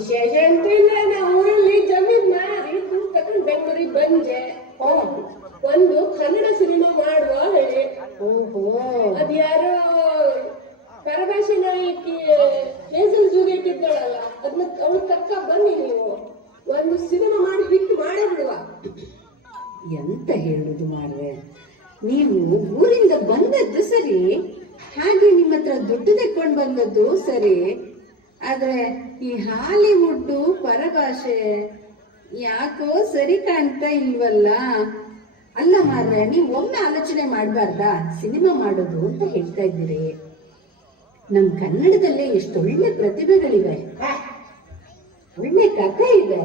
ವಿಶೇಷ ಅಂತ ಇಲ್ಲ ನಾ ಊರಲ್ಲಿ ಜಮೀನ್ ಮಾರಿ ದುಡ್ಡು ತಗೊಂಡು ಬೆಂಗಳೂರಿಗೆ ಬಂದೆ ಒಂದು ಕನ್ನಡ ಸಿನಿಮಾ ಮಾಡುವ ಹೇಳಿ ಓಹೋ. ಅದ್ ಯಾರೋ ಪರಭಾಷೆ ನಾಯಕಿ ಹೇಸಲ್ ಜೂಲಿಯಟ್ ಇದ್ದಾಳಲ್ಲ ಅದನ್ನ ಅವಳು ತಕ್ಕ ಬನ್ನಿ ನೀವು. ಒಂದು ಸಿನಿಮಾ ಮಾಡಿ ಹಿಟ್ ಮಾಡೇ ಬಿಡುವ ಎಂತ ಹೇಳುದು ಮಾರ್ರೆ? ನೀವು ಊರಿಂದ ಬಂದದ್ದು ಸರಿ ಹಾಗೆ ನಿಮ್ಮ ಹತ್ರ ದುಡ್ಡು ತೆಕ್ಕೊಂಡು ಬಂದದ್ದು ಸರಿ ಆದ್ರೆ ಈ ಹಾಲಿವುಡ್ಡು ಪರಭಾಷೆ ಯಾಕೋ ಸರಿ ಕಾಣ್ತಾ ಇಲ್ವಲ್ಲ? ಅಲ್ಲ ಮಾರ್ರೆ, ನೀವು ಒಮ್ಮೆ ಆಲೋಚನೆ ಮಾಡಬಾರ್ದಾ? ಸಿನಿಮಾ ಮಾಡೋದು ಅಂತ ಹೇಳ್ತಾ ಇದ್ದೀರಿ. ನಮ್ ಕನ್ನಡದಲ್ಲೇ ಎಷ್ಟೊಳ್ಳೆ ಪ್ರತಿಭೆಗಳಿವೆ. ಒಳ್ಳೆ ಕಥೆ ಇದೆ.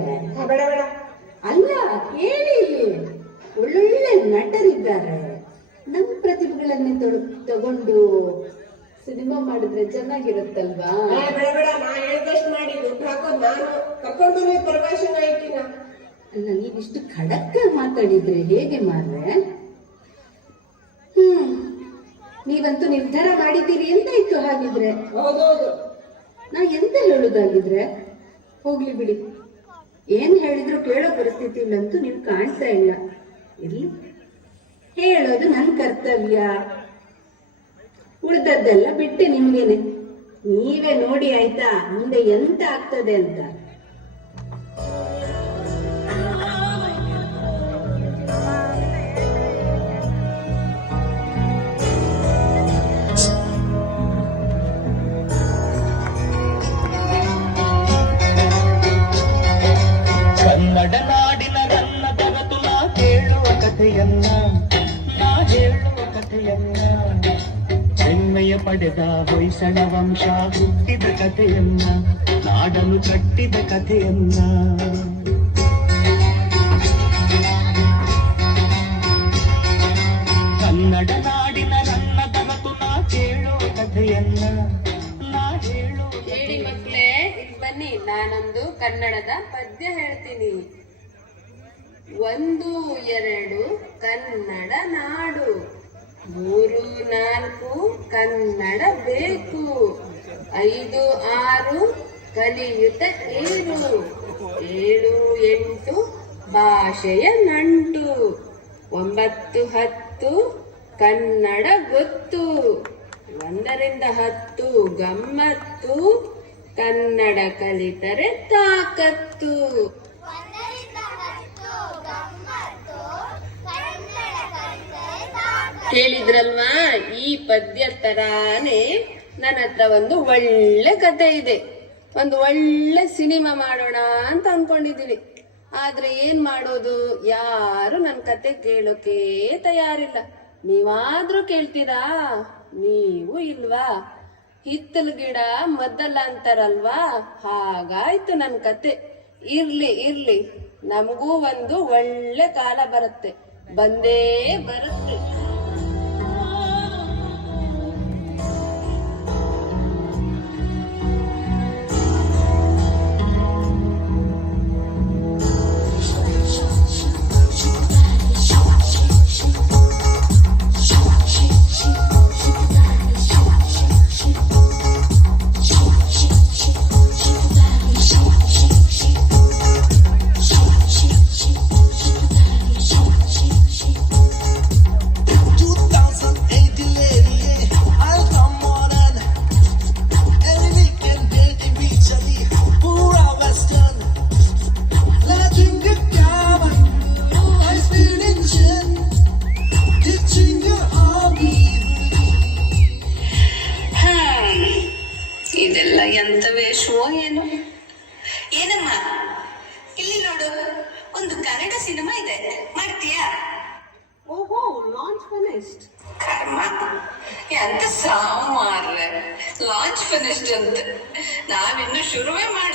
ಅಲ್ಲ, ಕೇಳಿ ಒಳ್ಳೊಳ್ಳೆ ನಟರಿದ್ದಾರೆ. ನಮ್ಮ ಪ್ರತಿಭೆಗಳನ್ನೇ ತಗೊಂಡು ಸಿನಿಮಾ ಮಾಡಿದ್ರೆ ಚೆನ್ನಾಗಿರುತ್ತಲ್ವಾ? ಏ, ಬೇಡ ಬೇಡ ನಾ ಹೇಳ್ದಷ್ಟು ಮಾಡಿ ದುಡ್ಡು ಹಾಕೋದು ನಾನು ಕರ್ಕೊಂಡು ಅಲ್ಲ ನೀವಿಷ್ಟು ಖಡಕ್ ಮಾತಾಡಿದ್ರೆ ಹೇಗೆ ಮಾರ್ರೆ? ಹ್ಮ್ ನೀವಂತೂ ನಿರ್ಧಾರ ಮಾಡಿದ್ದೀರಿ ಎಂತಾಯ್ತು ಹಾಗಿದ್ರೆ? ಹೌದೌದು. ನಾ ಎಂತ ಹೇಳುದಾಗಿದ್ರೆ? ಹೋಗ್ಲಿ ಬಿಡಿ. ಏನ್ ಹೇಳಿದ್ರು ಕೇಳೋ ಪರಿಸ್ಥಿತಿ ಇಲ್ಲಂತೂ ನೀವು ಕಾಣ್ತಾ ಇಲ್ಲ. ಇರ್ಲಿ ಹೇಳೋದು ನನ್ನ ಕರ್ತವ್ಯ. ಉಳ್ದದ್ದೆಲ್ಲ ಬಿಟ್ಟೆ ನಿಮ್ಗೇನೆ. ನೀವೇ ನೋಡಿ ಆಯ್ತಾ, ಮುಂದೆ ಎಂತ ಆಗ್ತದೆ ಅಂತ? ಕನ್ನಡ ನನ್ನ ನಾ ಕೇಳುವ ಕಥೆಯನ್ನ, ನಾ ಹೇಳುವ ಕಥೆಯನ್ನ. ಹೆಮ್ಮೆಯ ಪಡೆದ ಹೊಯ್ಸಳ ವಂಶ ಹುಟ್ಟಿದ ಕಥೆಯನ್ನ ನಾಡನ್ನು ಕಟ್ಟಿದ ಕಥೆಯನ್ನ ಕನ್ನಡ ನಾಡಿನ ನನ್ನ ಬೆಳಕು ನಾ ಕೇಳುವ ಕಥೆಯನ್ನ ನಾ ಹೇಳುವ ಹೇಳಿ ಮಕ್ಕಳೇ ಇಲ್ಲಿ ಬನ್ನಿ ನಾನೊಂದು ಕನ್ನಡದ ಪದ್ಯ ಹೇಳ್ತೀನಿ. ಒಂದು, ಎರಡು, ಕನ್ನಡ ನಾಡು. ಮೂರು ನಾಲ್ಕು ಕನ್ನಡ ಬೇಕು. ಐದು ಆರು ಕಲಿಯುತ್ತ ಏರು ಏಳು ಎಂಟು ಭಾಷೆಯ ನಂಟು. ಒಂಬತ್ತು ಹತ್ತು ಕನ್ನಡ ಗೊತ್ತು. ಒಂದರಿಂದ ಹತ್ತು ಗಮ್ಮತ್ತು ಕನ್ನಡ ಕಲಿತರೆ ತಾಕತ್ತು. ಕೇಳಿದ್ರಲ್ವಾ? ಈ ಪದ್ಯ ತರಾನೇ ನನ್ನ ಹತ್ರ ಒಂದು ಒಳ್ಳೆ ಕತೆ ಇದೆ. ಒಂದು ಒಳ್ಳೆ ಸಿನಿಮಾ ಮಾಡೋಣ ಅಂತ ಅನ್ಕೊಂಡಿದ್ದೀನಿ ಆದ್ರೆ ಏನ್ ಮಾಡೋದು? ಯಾರು ನನ್ನ ಕತೆ ಕೇಳೋಕೆ ತಯಾರಿಲ್ಲ. ನೀವಾದ್ರೂ ಕೇಳ್ತೀರಾ? ನೀವು ಇಲ್ವಾ? ಹಿತ್ತಲ ಗಿಡ ಮದ್ದಲ್ಲ ಅಂತಾರಲ್ವಾ? ಹಾಗಾಯ್ತು ನನ್ನ ಕತೆ. ಇರ್ಲಿ ಇರ್ಲಿ. ನಮಗೂ ಒಂದು ಒಳ್ಳೆ ಕಾಲ ಬರುತ್ತೆ. ಬಂದೇ ಬರುತ್ತೆ.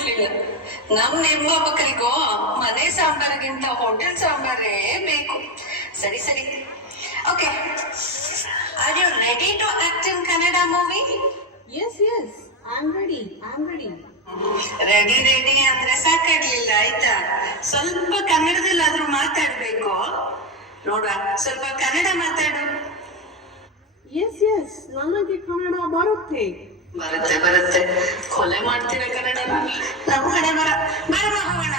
ನಮ್ ನಮ್ ನಿರ್ಮಾಪಕರಿಗೋ ಮನೆ ಸಾಂಬಾರಿಗಿಂತ ಹೋಟೆಲ್ ಸಾಂಬಾರೇ ಬೇಕು. ಸರಿ ಸರಿ. Okay. Are you ready to act in Kannada movie yes yes I am ready I am ready ready ready ಅಂದ್ರೆ ಸಾಕಾಗ್ಲಿಲ್ಲ ಆಯ್ತಾ? ಸ್ವಲ್ಪ ಕನ್ನಡದಲ್ಲಾದ್ರೂ ಮಾತಾಡ್ಬೇಕು. ನೋಡ ಸ್ವಲ್ಪ ಕನ್ನಡ ಮಾತಾಡು. ಎಸ್ ಎಸ್ ನನಗೆ ಕನ್ನಡ ಬರುತ್ತೆ. ಬರುತ್ತೆ ಬರುತ್ತೆ ಕೊಲೆ ಮಾಡ್ತೀರ ಕನ್ನಡ ನಮ್ಮ ಹಣೆ ಬರ ಬರ ಹೋಗೋಣ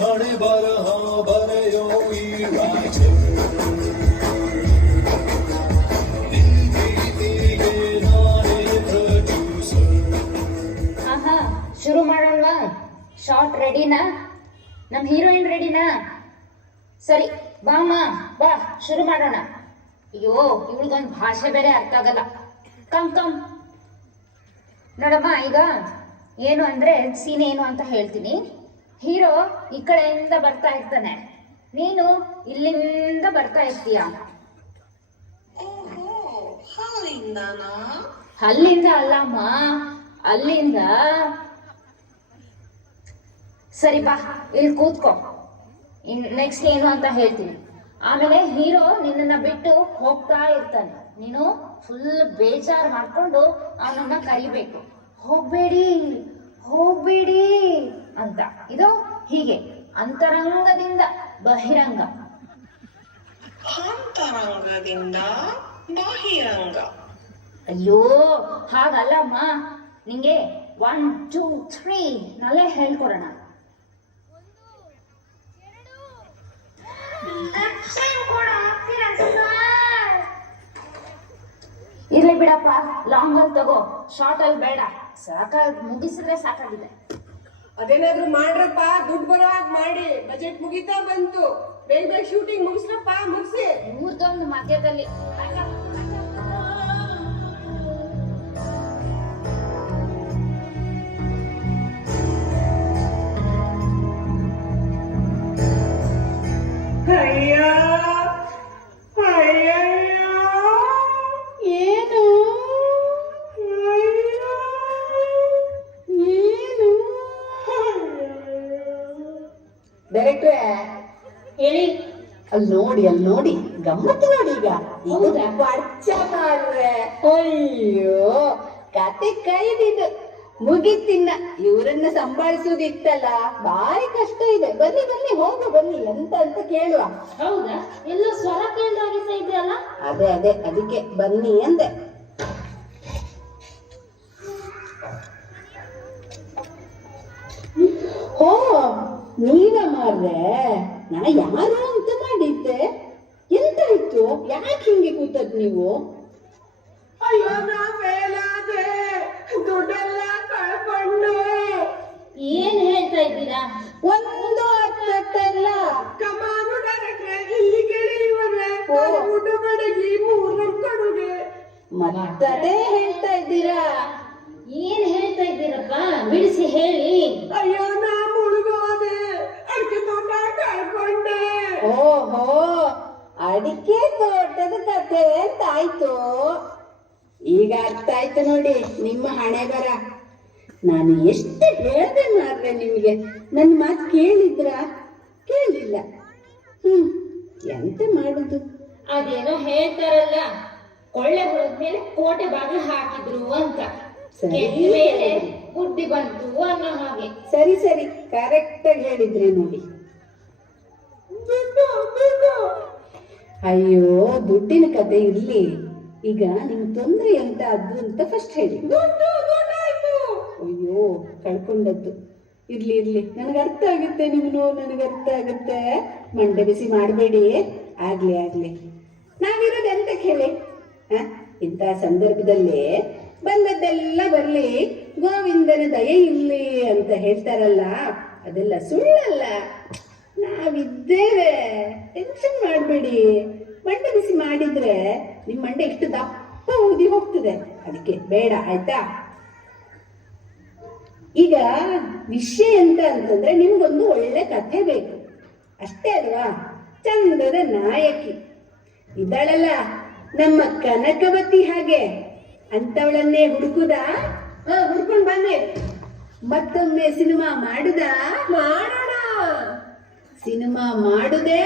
ಹಣೆ ಬರಹ ಬರೆಯೋ ಈ producer. ಆಹಾ, ಶುರು ಮಾಡೋಣವಾ? ಶಾರ್ಟ್ ರೆಡಿನಾ ನಮ್ಮ ಹೀರೋಯಿನ್ ರೆಡಿನಾ ಸರಿ ಬಾ ಅಮ್ಮ ಬಾ, ಶುರು ಮಾಡೋಣ. ಅಯ್ಯೋ, ಇವಳಿಗೊಂದು ಭಾಷೆ ಬೇರೆ ಅರ್ಥ ಆಗಲ್ಲ. ಕಮ್ ಕಮ್ ನೋಡಮ್ಮ, ಈಗ ಏನು ಅಂದ್ರೆ ಸೀನ್ ಏನು ಅಂತ ಹೇಳ್ತೀನಿ. ಹೀರೋ ಈ ಕಡೆಯಿಂದ ಬರ್ತಾ ಇರ್ತಾನೆ. ನೀನು ಇಲ್ಲಿಂದ ಬರ್ತಾ ಇರ್ತೀಯ? ಅಲ್ಲಿಂದ ಅಲ್ಲಮ್ಮ ಅಲ್ಲಿಂದ. ಸರಿ ಬಾ ಇಲ್ಲಿ ಕೂತ್ಕೋ. ಇನ್ ನೆಕ್ಸ್ಟ್ ಏನು ಅಂತ ಹೇಳ್ತೀನಿ. ಆಮೇಲೆ ಹೀರೋ ನಿನ್ನನ್ನ ಬಿಟ್ಟು ಹೋಗ್ತಾ ಇರ್ತಾನೆ. ನೀನು ಫುಲ್ ಬೇಜಾರು ಮಾಡ್ಕೊಂಡು ಅವನನ್ನ ಕರಿಬೇಕು. ಹೋಗ್ಬೇಡಿ ಹೋಗ್ಬೇಡಿ. ಅಂತ. ಇದು ಹೀಗೆ ಅಂತರಂಗದಿಂದ ಬಹಿರಂಗ. ಅಂತರಂಗದಿಂದ ಬಹಿರಂಗ. ಅಯ್ಯೋ ಹಾಗಲ್ಲಮ್ಮ. ನಿಂಗೆ ಒನ್ ಟೂ ತ್ರೀ ನಲ್ಲೇ ಹೇಳ್ಕೊಡೋಣ. ಇರ್ಲಿ ಬಿಡಪ್ಪ ಲಾಂಗ್ ಅಲ್ಲಿ ತಗೋ. ಶಾರ್ಟ್ ಅಲ್ಲಿ ಬೇಡ. ಸಾಕಾಗಿ ಮುಗಿಸಿದ್ರೆ ಸಾಕಾಗಿದೆ. ಅದೇನಾದ್ರೂ ಮಾಡ್ರಪ್ಪ ದುಡ್ಡು ಬರೋ ಹಾಗೆ ಮಾಡಿ. ಬಜೆಟ್ ಮುಗಿತಾ ಬಂತು. ಬೇಗ ಬೇಗ ಶೂಟಿಂಗ್ ಮುಗಿಸ್ರಪ್ಪ ಮುಗಿಸಿ. ಮೂರ್ದೊಂದು ಮಧ್ಯದಲ್ಲಿ. ಅಯ್ಯ ಅಯ್ಯಯ್ಯೋ ಏನು ಏನು ಡೈರೆಕ್ಟ್ರೆ ಹೇಳಿ ಅಲ್ಲಿ ನೋಡಿ ಅಲ್ಲಿ ನೋಡಿ ಗಮ್ಮತ್ತು ನೋಡಿ ಈಗ. ಬರ್ಚ ಮಾಡ್ರೆ. ಅಯ್ಯೋ ಕತೆ ಕೈದಿದ್ದು ಮುಗಿತಿನ್ನ ಇವರನ್ನ ಸಂಭಾಳಿಸುದಿತ್ತಲ್ಲ ಬಾರಿ ಕಷ್ಟ ಇದೆ. ಬನ್ನಿ ಬನ್ನಿ ಹೋಗು ಬನ್ನಿ ಎಂತ ಅಂತ ಕೇಳುವ. ಹೌದಾ? ಎಲ್ಲ ಸ್ವರ ಕೇಂದ್ರಾಗಿಸ ಇದೆಯಲ್ಲ ಅದೇ ಅದೇ ಅದಕ್ಕೆ ಬನ್ನಿ ಅಂದೆ. ಓ ನೀನ ಮಾರ್ರೆ ನಾ ಯಾರು ಅಂತ ಮಾಡಿದ್ದೆ ಎಂತಾಯ್ತು ಯಾಕೆ ಹಿಂಗೆ ಕೂತದ್ ನೀವು? ಅಯ್ಯೋ ನಾ ಫೇಲ್ ಆದೆ ದುಡ್ಡೆಲ್ಲ ಕಳ್ಕೊಂಡು. ಏನ್ ಹೇಳ್ತಾ ಇದ್ದೀರಾ? ಒಂದು ಅರ್ಥಲ್ಲ ಕಮಾನು ಇಲ್ಲಿ ಕೇಳಿ ಇವರೇ. ಊಟ ಬೆಳಗ್ಗೆ ಮೂರು ಕೊಡುಗೆ. ಮತ್ತದೇ ಹೇಳ್ತಾ ಇದ್ದೀರಾ? ಏನ್ ಹೇಳ್ತಾ ಇದ್ದೀರಪ್ಪ? ಬಿಡಿಸಿ ಹೇಳಿ. ಅಯ್ಯೋ ನಾ ಮುಳುಗೋದೆ ಅಡಿಕೆ ತೋಟ ಕಳ್ಕೊಂಡೆ. ಓಹೋ. ಅಡಿಕೆ ತೋಟದ ಕಥೆ ಅಂತ ಆಯ್ತು. ಈಗ ಅರ್ಥ ಆಯ್ತು ನೋಡಿ ನಿಮ್ಮ ಹಣೆ ಬರ. ನಾನು ಎಷ್ಟು ಹೇಳ್ದೆ ಮಾತ್ರ ನಿಮಗೆ. ನನ್ನ ಮಾತು ಕೇಳಿದ್ರ? ಕೇಳಿಲ್ಲ. ಹ್ಮ್ ಎಂತ ಮಾಡುದು? ಅದೇನೋ ಹೇಳ್ತಾರಲ್ಲ ಕೊಳ್ಳೆ ಮೇಲೆ ಕೋಟೆ ಬಾಗಿಲು ಹಾಕಿದ್ರು ಅಂತ. ಮೇಲೆ ಬುದ್ಧಿ ಬಂತು ಅನ್ನೋ ಹಾಗೆ. ಸರಿ ಸರಿ. ಕರೆಕ್ಟ್ ಆಗಿ ಹೇಳಿದ್ರಿ ನೋಡಿ. ಅಯ್ಯೋ ದುಡ್ಡಿನ ಕತೆ ಇರ್ಲಿ. ಈಗ ನಿಮ್ ತೊಂದರೆ ಎಂತ ಅದು ಅಂತ ಫಸ್ಟ್ ಹೇಳಿ. ಅಯ್ಯೋ ಕಳ್ಕೊಂಡದ್ದು. ಇರ್ಲಿ ಇರ್ಲಿ. ನನಗೆ ಅರ್ಥ ಆಗುತ್ತೆ ನಿಮ್ಮ ನೋ ನನಗೆ ಅರ್ಥ ಆಗುತ್ತೆ. ಮಂಡೆ ಬಿಸಿ ಮಾಡಬೇಡಿ. ಆಗ್ಲಿ ಆಗ್ಲಿ. ನಾವಿರೋದು ಎಂತ ಕೇಳಿ? ಹ? ಇಂಥ ಸಂದರ್ಭದಲ್ಲಿ ಬಂದದ್ದೆಲ್ಲ ಬರ್ಲಿ. ಗೋವಿಂದನ ದಯೆ ಇರ್ಲಿ ಅಂತ ಹೇಳ್ತಾರಲ್ಲ ಅದೆಲ್ಲ ಸುಳ್ಳಲ್ಲ. ನಾವಿದ್ದೇವೆ. ಟೆನ್ಷನ್ ಮಾಡಬೇಡಿ. ಮಂಡೆ ಬಿಸಿ ಮಾಡಿದ್ರೆ ನಿಮ್ಮ ಮಂಡೆ ಇಷ್ಟು ದಪ್ಪ ಊದಿ ಹೋಗ್ತದೆ. ಅದಕ್ಕೆ ಬೇಡ, ಆಯ್ತಾ? ಈಗ ವಿಷಯ ಎಂತ ಅಂತಂದ್ರೆ ನಿಮ್ಗೊಂದು ಒಳ್ಳೆ ಕಥೆ ಬೇಕು. ಅಷ್ಟೇ ಅಲ್ವಾ? ಚಂದದ ನಾಯಕಿ. ಇದ್ದಾಳಲ್ಲ, ನಮ್ಮ ಕನಕವತಿ ಹಾಗೆ. ಅಂತವಳನ್ನೇ ಹುಡುಕುದ? ಹುಡ್ಕೊಂಡು ಬನ್ನಿ. ಮತ್ತೊಮ್ಮೆ ಸಿನಿಮಾ ಮಾಡುದಾ? ಮಾಡೋಣ. ಸಿನಿಮಾ ಮಾಡುದೇ?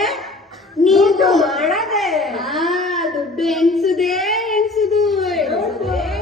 ನೀನು ಮಾಡದೆ. ಆ ದುಡ್ಡು ಎನ್ಸುದೇ ಎನ್ಸುದು ಎನ್ಸುದೇ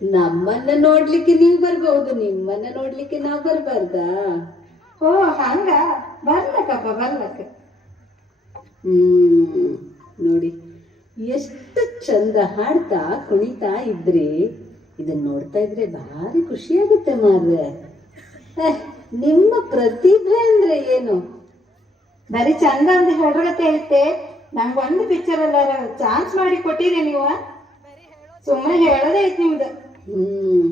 ನಮ್ಮನ್ನ ನೋಡ್ಲಿಕ್ಕೆ ನೀವು ಬರ್ಬಹುದು ನಿಮ್ಮನ್ನ ನೋಡ್ಲಿಕ್ಕೆ ನಾವು ಬರ್ಬಾರ್ದಾ? ಓ ಹಂಗ? ಬರ್ಲಕ್ಕಪ್ಪ ಬರ್ಲಕ್ಕ. ಹ್ಮ್ ನೋಡಿ ಎಷ್ಟು ಚಂದ ಹಾಡ್ತಾ ಕುಣಿತಾ ಇದ್ರಿ ಇದನ್ನ ನೋಡ್ತಾ ಇದ್ರೆ ಭಾರಿ ಖುಷಿ ಆಗುತ್ತೆ ಮಾರ್ರೆ. ನಿಮ್ಮ ಪ್ರತಿಭೆ ಅಂದ್ರೆ ಏನು? ಬರೀ ಚಂದ ಅಂತ ಹೇಳ್ರಗತ್ತೆ ಐತೆ ನಂಗೊಂದು ಒಂದು ಪಿಕ್ಚರ್ ಅಲ್ಲ ಚಾನ್ಸ್ ಮಾಡಿ ಕೊಟ್ಟಿರಿ ನೀವು. ಸುಮ್ಮನೆ ಹೇಳೋದೇ ಐತಿ ನಿಮ್ದು. ಹ್ಮ್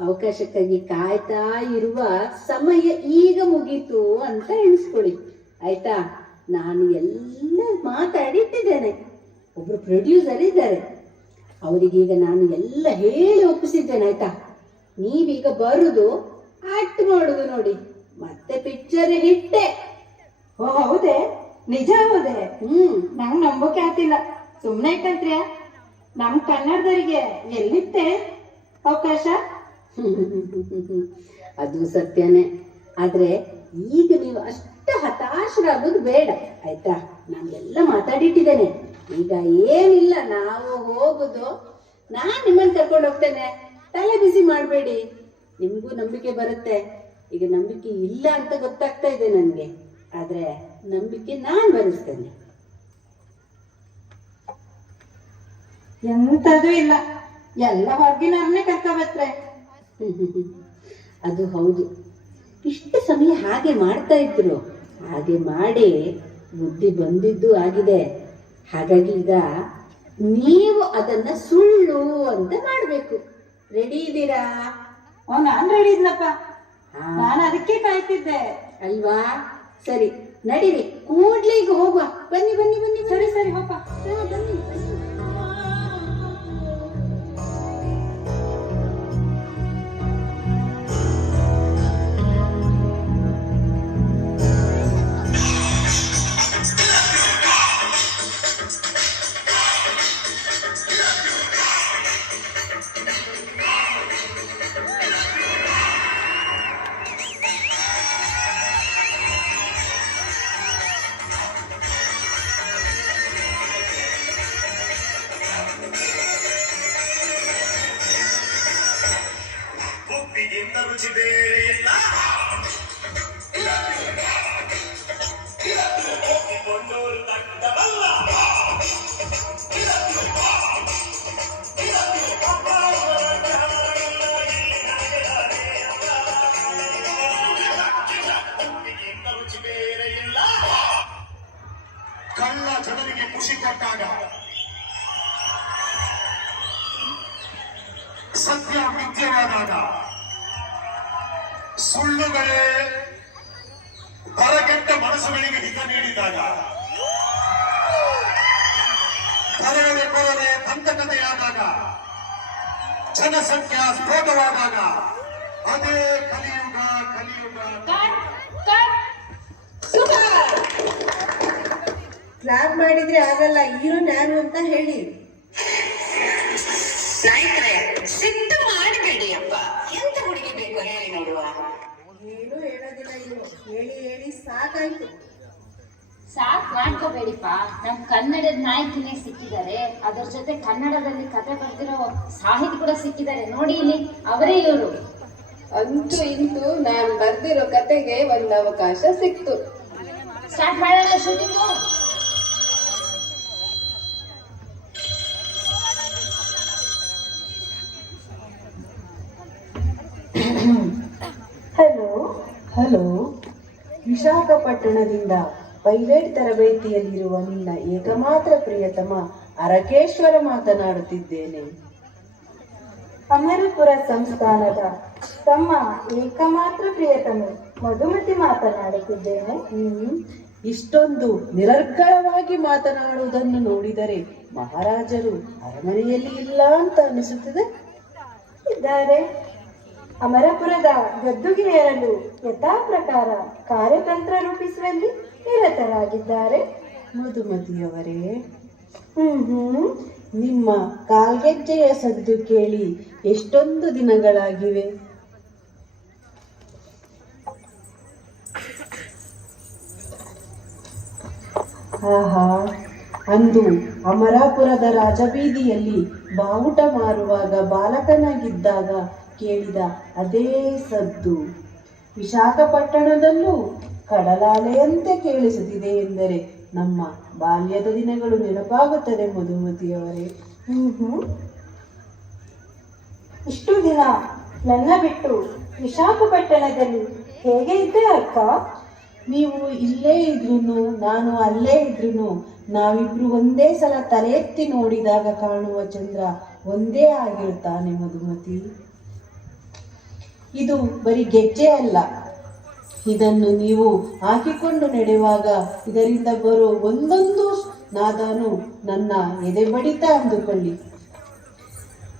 ಅವಕಾಶಕ್ಕಾಗಿ ಕಾಯ್ತಾ ಇರುವ ಸಮಯ ಈಗ ಮುಗೀತು ಅಂತ ಎಣಿಸ್ಕೊಳ್ಳಿ. ಆಯ್ತಾ? ನಾನು ಎಲ್ಲ ಮಾತಾಡಿಟ್ಟಿದ್ದೇನೆ. ಒಬ್ರು ಪ್ರೊಡ್ಯೂಸರ್ ಇದ್ದಾರೆ. ಅವರಿಗೀಗ ನಾನು ಎಲ್ಲ ಹೇಳಿ ಒಪ್ಪಿಸಿದ್ದೇನೆ, ಆಯ್ತಾ? ನೀವೀಗ ಬರುದು ಆಕ್ಟ್ ಮಾಡುದು ನೋಡಿ. ಮತ್ತೆ ಪಿಕ್ಚರ್ ಹಿಟ್ಟೆ. ಓ, ಹೌದೇ? ನಿಜ ಹೌದೆ? ಹ್ಮ್, ನಂಗೆ ನಂಬೋಕೆ ಆಗ್ತಿಲ್ಲ ಸುಮ್ಮನೆ ಇಟ್ಟಂತ್ರಿಯ ನಮ್ ಕನ್ನಡದವರಿಗೆ ಎಲ್ಲಿತ್ತೆ? ಅವಕಾಶ? ಅದು ಸತ್ಯನೇ. ಆದ್ರೆ ಈಗ ನೀವು ಅಷ್ಟು ಹತಾಶರಾಗೋದು ಬೇಡ ಆಯ್ತಾ? ನಾನು ಎಲ್ಲ ಮಾತಾಡಿಟ್ಟಿದ್ದೇನೆ. ಈಗ ಏನಿಲ್ಲ ನಾವು ಹೋಗುದು. ನಾನ್ ನಿಮ್ಮನ್ನ ಕರ್ಕೊಂಡು ಹೋಗ್ತೇನೆ. ತಲೆ ಬಿಸಿ ಮಾಡಬೇಡಿ. ನಿಮಗೂ ನಂಬಿಕೆ ಬರುತ್ತೆ. ಈಗ ನಂಬಿಕೆ ಇಲ್ಲ ಅಂತ ಗೊತ್ತಾಗ್ತಾ ಇದೆ ನನಗೆ. ಆದ್ರೆ ನಂಬಿಕೆ ನಾನ್ ಬರೆಸ್ತೇನೆ ಎಂತದೂ ಇಲ್ಲ. ಎಲ್ಲ ಹೊರಗಿನವ್ರನ್ನೇ ಕರ್ಕೊಬತ್ರೆ ಅದು ಹೌದು. ಇಷ್ಟು ಸಮಯ ಹಾಗೆ ಮಾಡ್ತಾ ಇದ್ರು. ಹಾಗೆ ಮಾಡಿ ಬುದ್ಧಿ ಬಂದಿದ್ದು ಆಗಿದೆ. ಹಾಗಾಗಿ ಈಗ ನೀವು ಅದನ್ನ ಸುಳ್ಳು ಅಂತ ಮಾಡ್ಬೇಕು. ರೆಡಿ ಇದ್ದೀರಾ? ಓ ನಾನ್ ರೆಡಿ ಇದ್ನಪ್ಪ. ನಾನು ಅದಕ್ಕೆ ಕಾಯ್ತಿದ್ದೆ. ಅಲ್ವಾ? ಸರಿ ನಡೀರಿ. ಕೂಡ್ಲಿಗೆ ಈಗ ಹೋಗುವ. ಬನ್ನಿ ಬನ್ನಿ ಬನ್ನಿ ಸರಿ ಸರಿ ಹೋಪ ಹಾ, ಬನ್ನಿ ಬನ್ನಿ. ರುಚಿ ಬೇರೆ ಇಲ್ಲ ಹೊರಗೆಟ್ಟ ಮನಸ್ಸುಗಳಿಗೆ ಹಿತ ನೀಡಿದಾಗ ಕರೆಯದೆ ಕೊರದೆ ದಂತಕತೆಯಾದಾಗ ಜನಸಂಖ್ಯಾ ಸ್ಫೋಟವಾದಾಗ ಅದೇ ಕಲಿಯುಗ ಕಲಿಯುಗ. ಕ್ಲಾಪ್ ಮಾಡಿದ್ರೆ ಆಗಲ್ಲ ಇರು ನಾನು ಅಂತ ಹೇಳಿ. ಸ್ನೇಹಿತರೆ ಸಿಟ್ಟು ಆಯ್ತು ಸಾಕ್ ಮಾಡ್ಕೋಬೇಡಿಪ್ಪ ನಮ್ ಕನ್ನಡದ ನಾಯಕಿನೇ ಸಿಕ್ಕಿದ್ದಾರೆ. ಅದ್ರ ಜೊತೆ ಕನ್ನಡದಲ್ಲಿ ಕತೆ ಬರ್ತಿರೋ ಸಾಹಿತಿ ಕೂಡ ಸಿಕ್ಕಿದ್ದಾರೆ. ನೋಡಿ ಇಲ್ಲಿ ಅವರೇ ಇವರು ಅಂತೂ ಇಂತೂ ನಾನ್ ಬರ್ದಿರೋ ಕತೆಗೆ ಒಂದು ಅವಕಾಶ ಸಿಕ್ತು. ಸ್ಟಾರ್ಟ್ ಮಾಡೋಣ ಶೂಟಿಂಗು. ವಿಶಾಖಪಟ್ಟಣದಿಂದ ಪೈಲಟ್ ತರಬೇತಿಯಲ್ಲಿರುವ ನಿನ್ನ ಏಕಮಾತ್ರ ಪ್ರಿಯತಮ ಅರಕೇಶ್ವರ ಮಾತನಾಡುತ್ತಿದ್ದೇನೆ. ಅಮರಪುರ ಸಂಸ್ಥಾನದ ತಮ್ಮ ಏಕಮಾತ್ರ ಪ್ರಿಯತಮ ಮಧುಮತಿ ಮಾತನಾಡುತ್ತಿದ್ದೇನೆ. ಇಷ್ಟೊಂದು ನಿರರ್ಗಳವಾಗಿ ಮಾತನಾಡುವುದನ್ನು ನೋಡಿದರೆ ಮಹಾರಾಜರು ಅರಮನೆಯಲ್ಲಿ ಇಲ್ಲ ಅಂತ ಅನಿಸುತ್ತದೆ ಇದ್ದಾರೆ. ಅಮರಪುರದ ಗದ್ದುಗೆಯರಲು ಯಥಾ ಪ್ರಕಾರ ಕಾರ್ಯತಂತ್ರ ರೂಪಿಸುವಲ್ಲಿ ನಿರತರಾಗಿದ್ದಾರೆ. ಮಧುಮತಿಯವರೇ ಹ್ಮ್ ಹ್ಮ್. ನಿಮ್ಮ ಕಾಲ್ಗೆಜ್ಜೆಯ ಸದ್ದು ಕೇಳಿ ಎಷ್ಟೊಂದು ದಿನಗಳಾಗಿವೆ? ಆಹಾ. ಅಂದು ಅಮರಾಪುರದ ರಾಜಬೀದಿಯಲ್ಲಿ ಬಾವುಟ ಮಾರುವಾಗ ಬಾಲಕನಾಗಿದ್ದಾಗ ಕೇಳಿದ ಅದೇ ಸದ್ದು. ವಿಶಾಖಪಟ್ಟಣದಲ್ಲೂ ಕಡಲಾಲೆಯಂತೆ ಕೇಳಿಸುತ್ತಿದೆ ಎಂದರೆ ನಮ್ಮ ಬಾಲ್ಯದ ದಿನಗಳು ನೆನಪಾಗುತ್ತದೆ ಮಧುಮತಿಯವರೇ. ಹ್ಞೂ ಹ್ಞೂ ಇಷ್ಟು ದಿನ ನನ್ನ ಬಿಟ್ಟು ವಿಶಾಖಪಟ್ಟಣದಲ್ಲಿ ಹೇಗೆ ಇದ್ದೆ ಅಕ್ಕ? ನೀವು ಇಲ್ಲೇ ಇದ್ರೂ ನಾನು ಅಲ್ಲೇ ಇದ್ರೂ ನಾವಿಬ್ರು ಒಂದೇ ಸಲ ತಲೆ ಎತ್ತಿ ನೋಡಿದಾಗ ಕಾಣುವ ಚಂದ್ರ ಒಂದೇ ಆಗಿರುತ್ತಾನೆ ಮಧುಮತಿ. ಇದು ಬರೀ ಗೆಜ್ಜೆ ಅಲ್ಲ. ಇದನ್ನು ನೀವು ಹಾಕಿಕೊಂಡು ನಡೆಯುವಾಗ ಇದರಿಂದ ಬರೋ ಒಂದೊಂದು ನಾದಾನು ನನ್ನ ಎದೆ ಬಡಿತ ಅಂದುಕೊಳ್ಳಿ.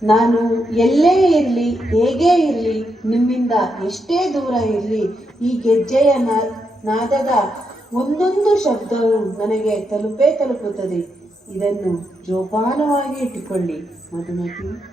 ನಾನು ಎಲ್ಲೇ ಇರಲಿ, ಹೇಗೇ ಇರಲಿ, ನಿಮ್ಮಿಂದ ಎಷ್ಟೇ ದೂರ ಇರಲಿ, ಈ ಗೆಜ್ಜೆಯ ನಾದದ ಒಂದೊಂದು ಶಬ್ದವು ನನಗೆ ತಲುಪೇ ತಲುಪುತ್ತದೆ. ಇದನ್ನು ಜೋಪಾನವಾಗಿ ಇಟ್ಟುಕೊಳ್ಳಿ, ಮಧುಮತಿ.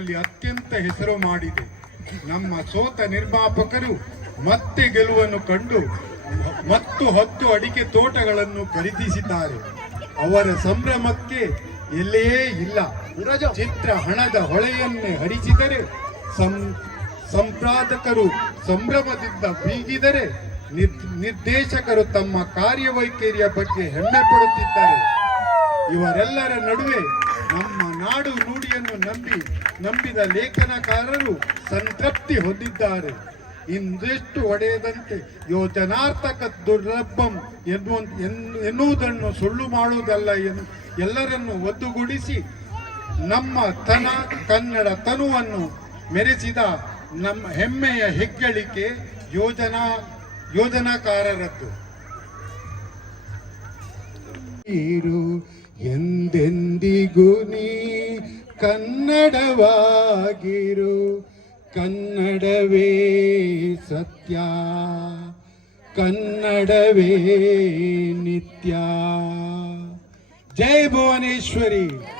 ಆಫೀಸಿನಲ್ಲಿ ಅತ್ಯಂತ ಹೆಸರು ಮಾಡಿದೆ ನಮ್ಮ ಸೋತ ನಿರ್ಮಾಪಕರು ಮತ್ತೆ ಗೆಲುವನ್ನು ಕಂಡು ಮತ್ತು ಹತ್ತು ಅಡಿಕೆ ತೋಟಗಳನ್ನು ಖರೀದಿಸಿದ್ದಾರೆ. ಅವರ ಸಂಭ್ರಮಕ್ಕೆ ಎಲ್ಲೆಯೇ ಇಲ್ಲ. ಚಿತ್ರ ಹಣದ ಹೊಳೆಯನ್ನೇ ಹರಿಸಿದರೆ ಸಂ, ಸಂಪಾದಕರು ಸಂಭ್ರಮದಿಂದ ಬೀಗಿದರೆ ನಿರ್- ನಿರ್ದೇಶಕರು ತಮ್ಮ ಕಾರ್ಯವೈಖರಿಯ ಬಗ್ಗೆ ಹೆಮ್ಮೆ ಪಡುತ್ತಿದ್ದಾರೆ. ಇವರೆಲ್ಲರ ನಡುವೆ ನಮ್ಮ ನಾಡು ನುಡಿಯನ್ನು ನಂಬಿ ನಂಬಿದ ಲೇಖನಕಾರರು ಸಂತೃಪ್ತಿ ಹೊಂದಿದ್ದಾರೆ. ಇಂದೆಷ್ಟು ಒಡೆಯದಂತೆ ಯೋಜನಾರ್ಥಕ ದುರ್ಲಭಂ ಎನ್ನುವ ಎನ್ನು- ಎನ್ನುವುದನ್ನು ಸುಳ್ಳು ಮಾಡುವುದಲ್ಲ ಎಂದು ಎಲ್ಲರನ್ನು ಒದ್ದುಗೂಡಿಸಿ ನಮ್ಮ ತನ ಕನ್ನಡ ತನುವನ್ನು ಮೆರೆಸಿದ ನಮ್ಮ ಹೆಮ್ಮೆಯ ಹೆಗ್ಗಳಿಕೆ ಯೋಜನಾ ಯೋಜನಾಕಾರರದ್ದು. ಎಂದೆಂದಿಗೂ ನೀ ಕನ್ನಡವಾಗಿರು ಕನ್ನಡವೇ ಸತ್ಯ ಕನ್ನಡವೇ ನಿತ್ಯ. ಜೈ ಭುವನೇಶ್ವರಿ.